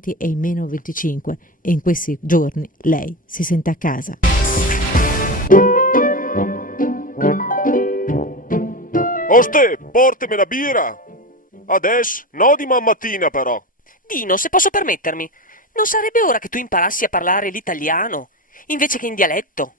e i meno 25 e in questi giorni lei si sente a casa. Oste, portami la birra! Adesso, no di mattina però. Dino, se posso permettermi, non sarebbe ora che tu imparassi a parlare l'italiano invece che in dialetto?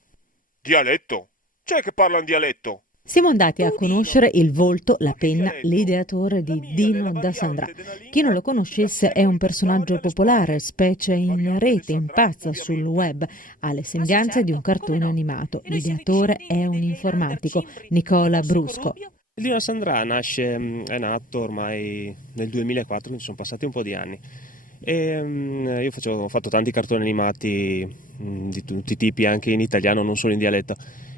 Dialetto? C'è che parla in dialetto? Siamo andati a conoscere il volto, la penna, l'ideatore di Dino da Sandrà. Chi non lo conoscesse è un personaggio popolare, specie in rete, impazza sul web, ha le sembianze di un cartone animato. L'ideatore è un informatico, Nicola Brusco. Dino da Sandrà è nato ormai nel 2004, quindi sono passati un po' di anni. Io ho fatto tanti cartoni animati di tutti i tipi, anche in italiano, non solo in dialetto.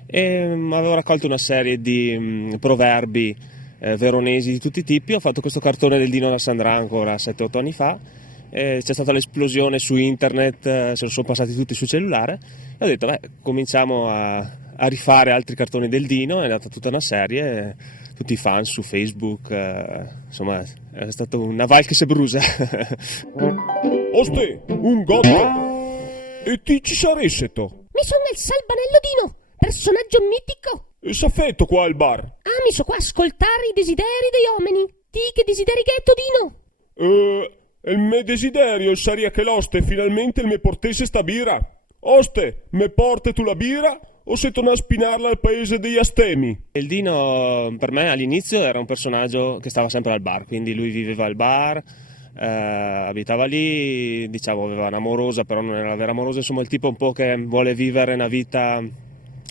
Avevo raccolto una serie di proverbi veronesi di tutti i tipi. Ho fatto questo cartone del Dino da Sandrà ancora 7-8 anni fa. C'è stata l'esplosione su internet, se lo sono passati tutti sul cellulare e ho detto cominciamo a rifare altri cartoni del Dino. È nata tutta una serie, tutti i fan su Facebook, insomma è stato una Val che se brusa. Oste, un gatto! E ti ci saresti to? Mi sono il Salbanello Dino, personaggio mitico. E s'affetto qua al bar? Mi so qua a ascoltare i desideri degli uomini. Ti che desideri ghetto, Dino? Il mio desiderio sarebbe che l'oste finalmente mi portasse sta birra. Oste, me porti tu la birra o se torna a spinarla al paese degli astemi? Il Dino per me all'inizio era un personaggio che stava sempre al bar, quindi lui viveva al bar, abitava lì, diciamo aveva un'amorosa, però non era una vera amorosa, insomma il tipo un po' che vuole vivere una vita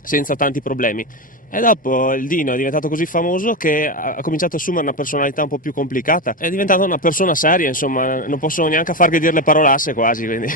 senza tanti problemi. E dopo il Dino è diventato così famoso che ha cominciato a assumere una personalità un po' più complicata. È diventato una persona seria, insomma, non posso neanche far che dire le parolacce quasi. Quindi.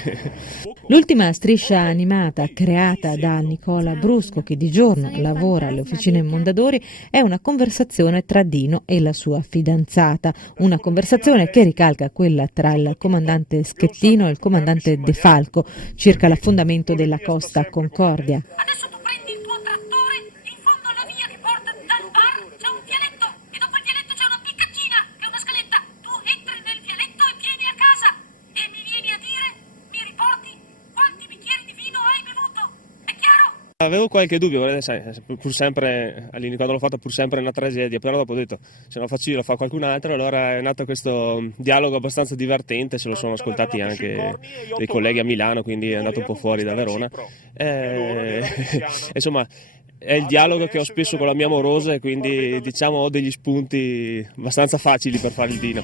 L'ultima striscia animata creata da Nicola Brusco, che di giorno lavora alle officine Mondadori, è una conversazione tra Dino e la sua fidanzata. Una conversazione che ricalca quella tra il comandante Schettino e il comandante De Falco circa l'affondamento della Costa Concordia. Adesso tu prendi il tuo trattore, in fondo alla via che porta dal bar c'è un vialetto e dopo il vialetto c'è una piccaccina che è una scaletta. Tu entri nel vialetto e vieni a casa e mi vieni a dire, mi riporti quanti bicchieri di vino hai bevuto. È chiaro? Avevo qualche dubbio, sai, pur sempre all'inizio quando l'ho fatta pur sempre una tragedia, però dopo ho detto se non lo faccio io lo fa qualcun altro, allora è nato questo dialogo abbastanza divertente, se lo sono ascoltati anche dei colleghi a Milano, quindi è andato un po' fuori da Verona. Insomma è il dialogo che ho spesso con la mia amorosa e quindi diciamo ho degli spunti abbastanza facili per fare il Dino.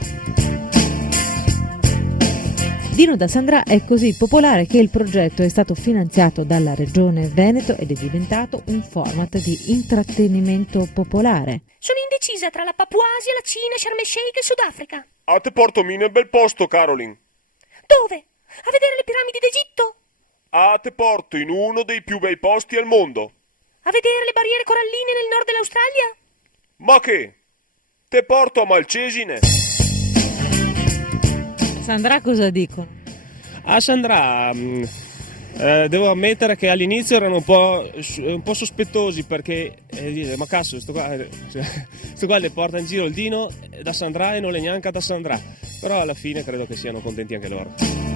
Dino da Sandrà è così popolare che il progetto è stato finanziato dalla Regione Veneto ed è diventato un format di intrattenimento popolare. Sono indecisa tra la Papuasia, la Cina, Sharm el Sheikh e il Sudafrica. A te porto in un bel posto, Caroline. Dove? A vedere le piramidi d'Egitto? A te porto in uno dei più bei posti al mondo. A vedere le barriere coralline nel nord dell'Australia? Ma che? Te porto a Malcesine. Sandrà cosa dicono? A Sandrà devo ammettere che all'inizio erano un po' sospettosi perché ma cazzo sto qua le porta in giro il Dino da Sandrà e non le neanche da Sandrà, però alla fine credo che siano contenti anche loro.